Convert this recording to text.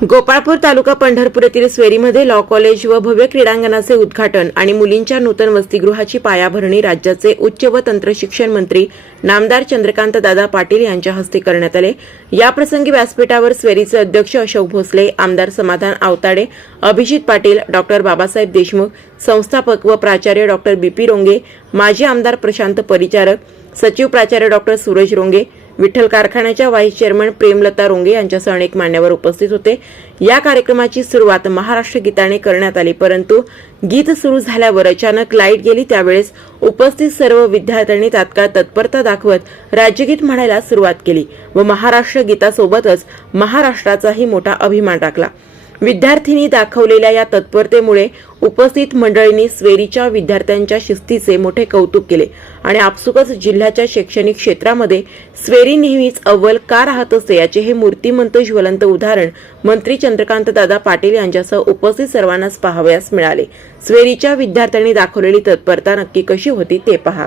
गोपाळपूर तालुका पंढरपूर येथील स्वेरीमध्ये law college व भव्य क्रीडांगणाचे उद्घाटन आणि मुलींच्या नूतन वसतिगृहाची पायाभरणी राज्याचे उच्च व तंत्र शिक्षण मंत्री नामदार चंद्रकांत दादा पाटील यांच्या हस्ते करण्यात आले। या प्रसंगी व्यासपीठावर स्वेरीचे अध्यक्ष अशोक भोसले, आमदार समाधान आवताडे, अभिजित पाटील, डॉक्टर बाबासाहेब देशमुख, संस्थापक व प्राचार्य डॉक्टर बीपी रोंगे, माजी आमदार प्रशांत परिचारक, सचिव प्राचार्य डॉक्टर सूरज रोंगे, विठ्ठल कारखान्याच्या व्हाईस चेअरमन प्रेमलता रोंगे यांच्यासह अनेक मान्यवर उपस्थित होते। या कार्यक्रमाची सुरुवात महाराष्ट्र गीताने करण्यात आली, परंतु गीत सुरू झाल्यावर अचानक लाईट गेली। त्यावेळेस उपस्थित सर्व विद्यार्थ्यांनी तात्काळ तत्परता दाखवत राज्यगीत म्हणायला सुरुवात केली व महाराष्ट्र गीतासोबतच महाराष्ट्राचाही मोठा अभिमान राखला। विद्यार्थ्यांनी दाखवलेल्या या तत्परतेमुळे उपस्थित मंडळींनी स्वेरीच्या विद्यार्थ्यांच्या शिस्तीचे मोठे कौतुक केले आणि आपसुकच जिल्ह्याच्या शैक्षणिक क्षेत्रामध्ये स्वेरी नेहमीच अव्वल का राहत असते याचे हे मूर्तिमंत ज्वलंत उदाहरण मंत्री चंद्रकांत दादा पाटील यांच्यासह उपस्थित सर्वांनाच पाहावयास मिळाले। स्वेरीच्या विद्यार्थ्यांनी दाखवलेली तत्परता नक्की कशी होती ते पहा।